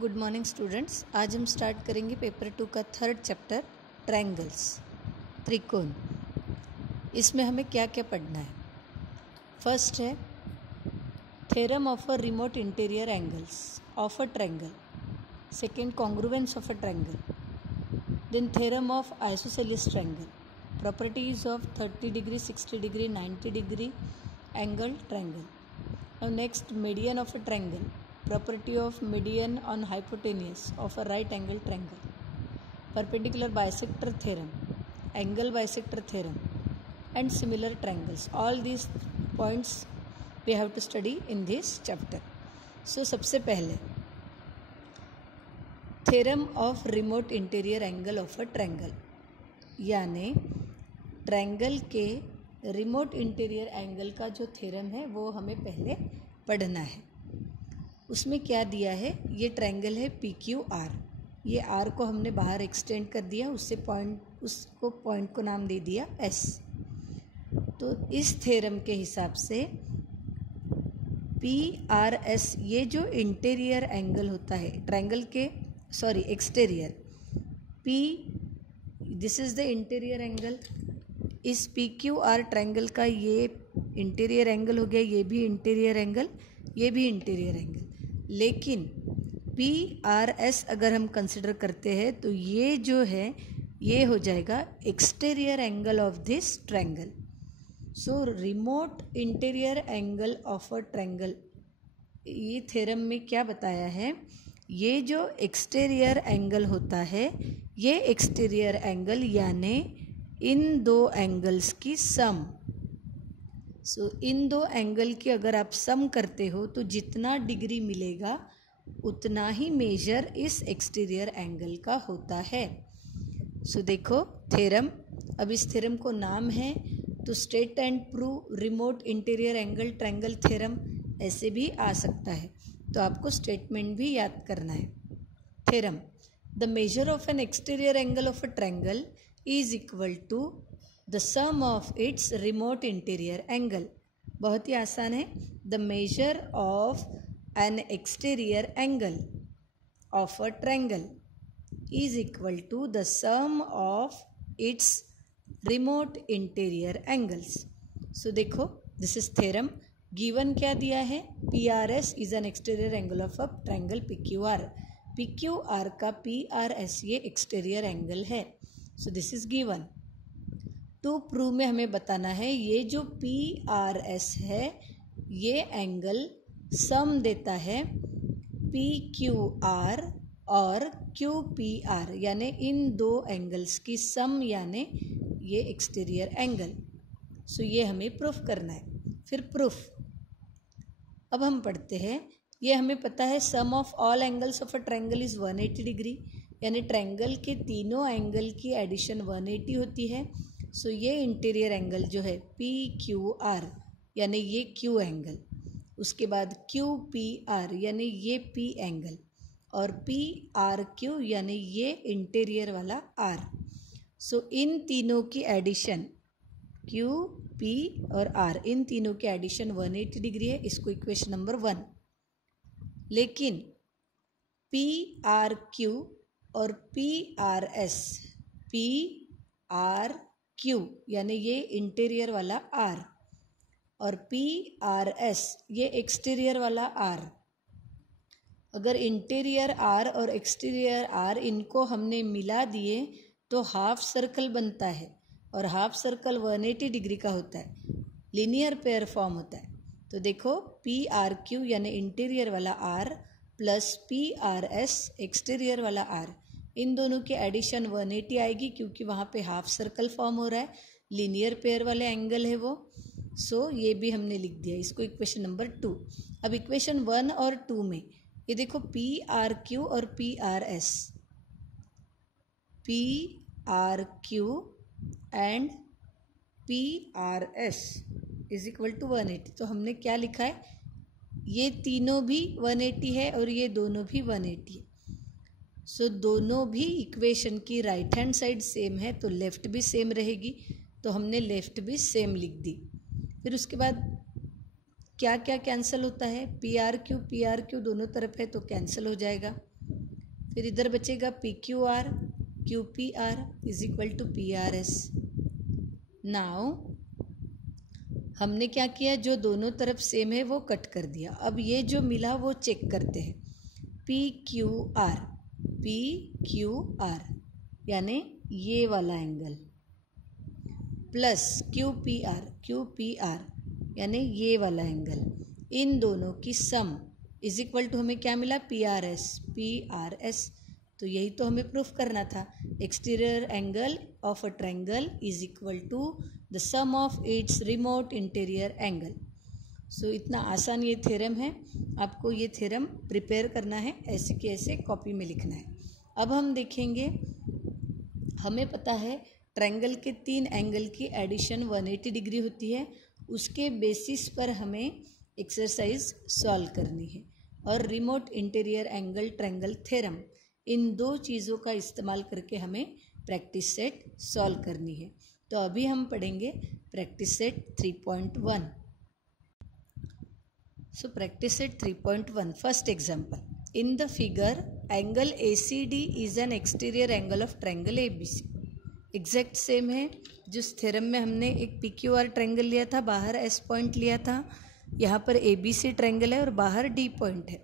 Good morning students. आज हम start करेंगे पेपर 2 का थर्ड चैप्टर ट्रायंगल्स, त्रिकोण। इसमें हमें क्या क्या पढ़ना है। फर्स्ट है theorem of a remote interior angles of a triangle. Second congruence of a triangle. Then theorem of isosceles triangle, properties of 30 degree 60 degree 90 degree angle triangle. Now next, median of a triangle, property of median on hypotenuse of a right angle triangle, perpendicular bisector theorem, angle bisector theorem, and similar triangles. All these points we have to study in this chapter. So सबसे पहले theorem of remote interior angle of a triangle, यानी triangle के remote interior angle का जो theorem है वो हमें पहले पढ़ना है। उसमें क्या दिया है, ये ट्रायंगल है PQR। ये R को हमने बाहर एक्सटेंड कर दिया, उसको पॉइंट को नाम दे दिया S। तो इस थ्योरम के हिसाब से PRS, ये जो इंटीरियर एंगल होता है ट्रायंगल के, exterior this is the interior angle. इस PQR ट्रायंगल का ये इंटीरियर एंगल हो गया, ये भी इंटीरियर एंगल, ये भी इंटीरियर एंगल। लेकिन PRS अगर हम कंसिडर करते हैं तो ये जो है ये हो जाएगा exterior angle of this triangle. So remote interior angle of a triangle, ये थ्योरम में क्या बताया है, ये जो एक्सटीरियर एंगल होता है, ये एक्सटीरियर एंगल यानी इन दो एंगल्स की सम। सो इन दो एंगल की अगर आप सम करते हो तो जितना डिग्री मिलेगा उतना ही मेजर इस एक्सटीरियर एंगल का होता है। सो देखो थ्योरम, अब इस थ्योरम को नाम है तो state and prove remote interior angle triangle theorem ऐसे भी आ सकता है, तो आपको स्टेटमेंट भी याद करना है। Theorem, the measure of N exterior angle of a triangle is equal to the sum of its remote interior angle। बहुत ही आसान है। the measure of an exterior angle of a triangle is equal to the sum of its remote interior angles। so देखो this is theorem, given क्या दिया है, PRS is an exterior angle of a triangle PQR। PQR का PRS ये exterior angle है। So this is given. To prove में हमें बताना है ये जो PRS है ये एंगल सम देता है PQR और QPR, यानी इन दो एंगल्स की सम, यानी ये एक्सटीरियर एंगल। सो ये हमें प्रूफ करना है। फिर प्रूफ, अब हम पढ़ते हैं। ये हमें पता है sum of all angles of a triangle is 180 degree, यानी ट्रायंगल के तीनों एंगल की एडिशन 180 होती है। सो ये इंटीरियर एंगल जो है PQR यानी ये Q एंगल, उसके बाद QPR यानी ये P एंगल, और PRQ यानी ये इंटीरियर वाला R। सो इन तीनों की एडिशन Q, P और R, इन तीनों की एडिशन 180 डिग्री है। इसको इक्वेशन नंबर 1। लेकिन PRQ और PRS, PRQ यानी ये इंटीरियर वाला R और PRS ये एक्सटीरियर वाला R। अगर इंटीरियर R और एक्सटीरियर R इनको हमने मिला दिए तो हाफ सर्कल बनता है, और हाफ सर्कल 180 डिग्री का होता है, लीनियर पेयर फॉर्म होता है। तो देखो PRQ यानी इंटीरियर वाला R प्लस PRS एक्सटीरियर वाला R, इन दोनों की एडिशन 180 आएगी, क्योंकि वहाँ पे हाफ सर्कल फॉर्म हो रहा है, लीनियर पेयर वाले एंगल है वो। सो ये भी हमने लिख दिया, इसको इक्वेशन नंबर 2। अब इक्वेशन 1 और 2 में ये देखो PRQ और PRS, PRQ and PRS is equal to 180। तो हमने क्या लिखा है, ये तीनों भी 180 है और ये दोनों भी 180 है। सो दोनों भी इक्वेशन की राइट हैंड साइड सेम है तो लेफ्ट भी सेम रहेगी, तो हमने लेफ्ट भी सेम लिख दी। फिर उसके बाद क्या क्या कैंसिल होता है, PRQ दोनों तरफ है तो कैंसिल हो जाएगा। फिर इधर बचेगा P Q R, Q P R is equal to P R S. Now हमने क्या किया, जो दोनों तरफ सेम है वो कट कर दिया। अब ये जो मिला वो चेक करते हैं। P Q are, P Q are यानी ये वाला angle, plus Q P are यानी ये वाला एंगल, इन दोनों की सम इज इक्वल टू हमें क्या मिला, पी आर एस। तो यही तो हमें प्रूफ करना था। Exterior angle of a triangle is equal to the sum of its remote interior angle. So इतना आसान ये थ्योरम है। आपको ये थ्योरम प्रिपेयर करना है, ऐसे कि ऐसे कॉपी में लिखना है। अब हम देखेंगे, हमें पता है ट्रायंगल के 3 एंगल की एडिशन 180 डिग्री होती है। उसके बेसिस पर हमें एक्सरसाइज सॉल्व करनी है। और remote interior angle triangle theorem, इन 2 चीज़ों का इस्तेमाल करके हमें प्रैक्टिस सेट सॉल्व करनी है। तो अभी हम पढ़ेंगे practice set 3.1। So practice set 3.1. First example. In the figure, angle ACD is an exterior angle of triangle ABC. Exact same है। जिस थ्योरम में हमने एक PQR ट्रायंगल लिया था, बाहर S पॉइंट लिया था, यहाँ पर ABC ट्रायंगल है और बाहर D पॉइंट है।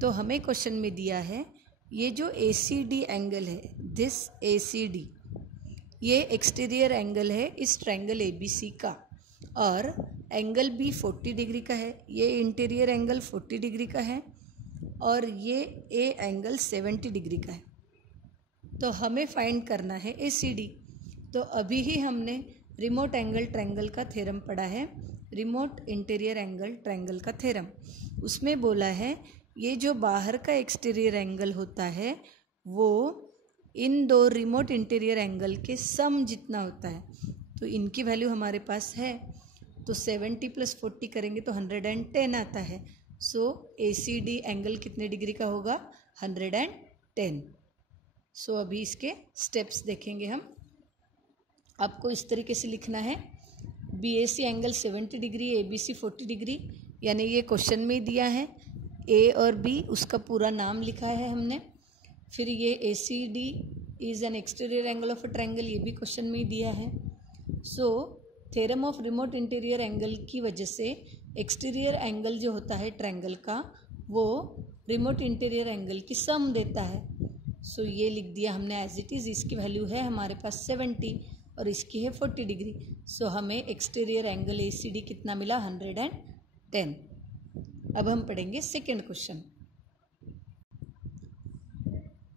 तो हमें क्वेश्चन में दिया है ये जो ACD एंगल है, दिस ACD, ये एक्सटीरियर एंगल है इस ट्रायंगल ABC का, और एंगल B 40 डिग्री का है, ये इंटीरियर एंगल 40 डिग्री का है, और ये A एंगल 70 डिग्री का है। तो हमें फाइंड करना है ACD। तो अभी ही हमने रिमोट एंगल ट्रायंगल का थ्योरम पढ़ा है, रिमोट इंटीरियर एंगल ट्रायंगल का थ्योरम। उसमें बोला है ये जो बाहर का एक्सटीरियर एंगल होता है वो इन 2 रिमोट इंटीरियर एंगल के सम जितना होता है। तो इनकी वैल्यू हमारे पास है, तो 70 + 40 करेंगे तो 110 आता है। सो ACD एंगल कितने डिग्री का होगा, 110। सो अभी इसके स्टेप्स देखेंगे हम। आपको इस तरीके से लिखना है, BAC angle 70 degree, ABC 40 degree, यानी ये क्वेश्चन में ही दिया है। A और B उसका पूरा नाम लिखा है हमने। फिर ये ACD is an exterior angle of a triangle, ये भी क्वेश्चन में ही दिया है। So theorem of remote interior angle की वजह से एक्सटीरियर एंगल जो होता है ट्रायंगल का वो रिमोट इंटीरियर एंगल की सम देता है। सो ये लिख दिया हमने एज इट इज़। इसकी वैल्यू है हमारे पास 70 और इसकी है 40 डिग्री। सो हमें एक्सटीरियर एंगल ACD कितना मिला, 110। अब हम पढ़ेंगे second question.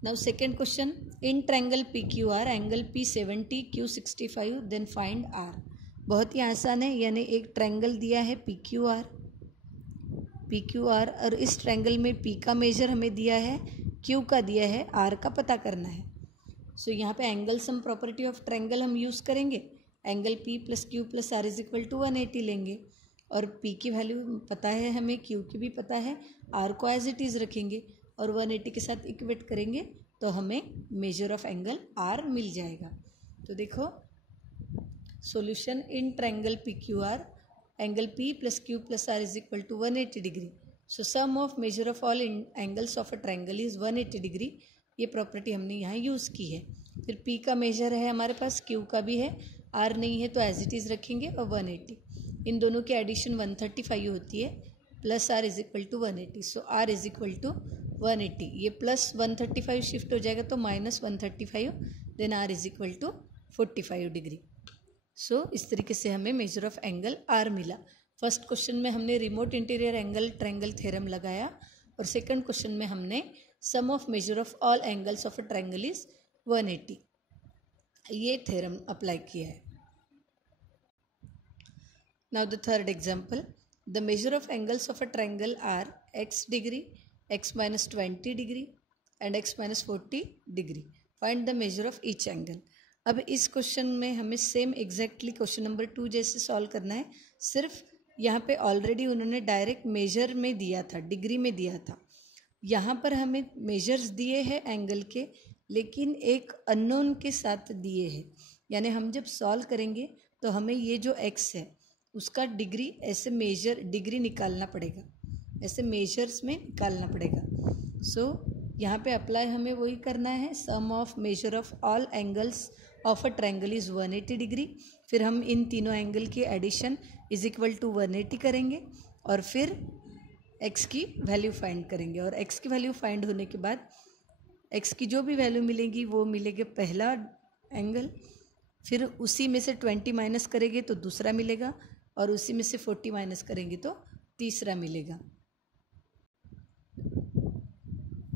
Now second question, in triangle PQR angle P 70, Q 65, then find R। बहुत ही आसान है, यानी एक ट्रायंगल दिया है PQR और इस ट्रायंगल में P का मेजर हमें दिया है, Q का दिया है, R का पता करना है। सो यहाँ पे angle sum property of triangle हम यूज़ करेंगे। Angle P + Q + R is equal to 180 लेंगे, और P की वैल्यू पता है हमें, Q की भी पता है, R को एज इट इज़ रखेंगे और 180 के साथ इक्वेट करेंगे तो हमें मेजर ऑफ एंगल R मिल जाएगा। तो देखो solution, in triangle PQR angle P + Q + R is equal to 180 degree. So sum of measure of all angles of a triangle is 180 degree. ये प्रॉपर्टी हमने यहाँ यूज़ की है। फिर P का मेजर है हमारे पास, Q का भी है, R नहीं है तो एज इट इज़ रखेंगे, और 180। इन दोनों की एडिशन 135 होती है, plus R is equal to 180। So R is equal to 180, ये प्लस 135 शिफ्ट हो जाएगा तो -135, then R is equal to 45 degree. So इस तरीके से हमें मेजर ऑफ एंगल R मिला। फर्स्ट क्वेश्चन में हमने remote interior angle triangle theorem लगाया, और सेकंड क्वेश्चन में हमने sum of measure of all angles of a triangle is 180, ये थ्योरम अप्लाई किया है। Now the third example, the measure of angles of a triangle are x degree, x - 20 degree and x - 40 degree. Find the measure of each angle. अब इस question में हमें same exactly question number 2 जैसे solve करना है, सिर्फ यहाँ पे ऑलरेडी उन्होंने डायरेक्ट मेजर में दिया था, डिग्री में दिया था। यहाँ पर हमें मेजर्स दिए हैं एंगल के, लेकिन एक अननोन के साथ दिए हैं। यानी हम जब सॉल्व करेंगे तो हमें ये जो x है उसका डिग्री ऐसे मेजर डिग्री निकालना पड़ेगा, ऐसे मेजर्स में निकालना पड़ेगा। सो यहाँ पे अप्लाई हमें वही करना है, sum of measure of all angles of a triangle is 180 degree. फिर हम इन तीनों एंगल की एडिशन इज इक्वल टू 180 करेंगे और फिर x की वैल्यू फाइंड करेंगे। और x की वैल्यू फाइंड होने के बाद x की जो भी वैल्यू मिलेगी वो मिलेगी पहला एंगल, फिर उसी में से 20 माइनस करेंगे तो दूसरा मिलेगा, और उसी में से 40 माइनस करेंगे तो तीसरा मिलेगा।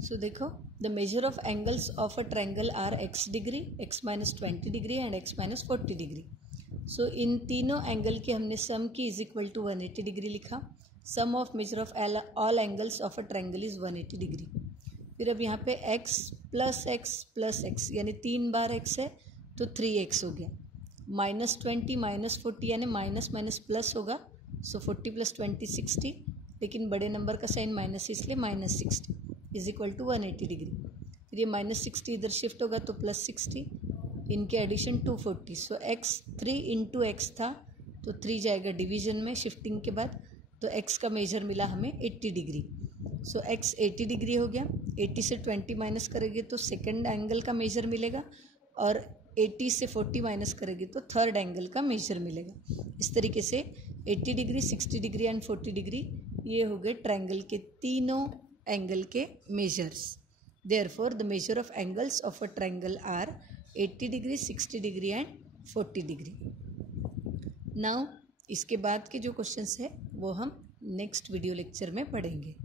सो देखो, the measure of angles of a triangle are x degree, x minus 20 degree and x minus 40 degree. So इन तीनों एंगल की हमने सम की इज इक्वल टू 180 डिग्री लिखा। Sum of measure of all angles of a triangle is 180 degree. फिर अब यहाँ पे x प्लस एक्स यानी 3 बार x है तो 3x हो गया। माइनस 20 माइनस 40 यानी माइनस माइनस प्लस होगा, सो 40 प्लस 20 60, लेकिन बड़े नंबर का साइन माइनस है इसलिए minus 60 is equal to 180 degree. फिर ये माइनस 60 इधर शिफ्ट होगा तो प्लस 60, इनके एडिशन 240। सो x 3 इंटू एक्स था तो 3 जाएगा डिवीजन में शिफ्टिंग के बाद, तो x का मेजर मिला हमें 80 डिग्री। सो x 80 डिग्री हो गया। 80 से 20 माइनस करेंगे तो सेकंड एंगल का मेजर मिलेगा, और 80 से 40 माइनस करेंगे तो थर्ड एंगल का मेजर मिलेगा। इस तरीके से 80 डिग्री, 60 डिग्री एंड 40 डिग्री ये हो गए ट्रायंगल के तीनों एंगल के measures. Therefore the measure of angles of a triangle are 80 degree, 60 degree and 40 degree. Now इसके बाद के जो क्वेश्चंस है वो हम नेक्स्ट वीडियो लेक्चर में पढ़ेंगे।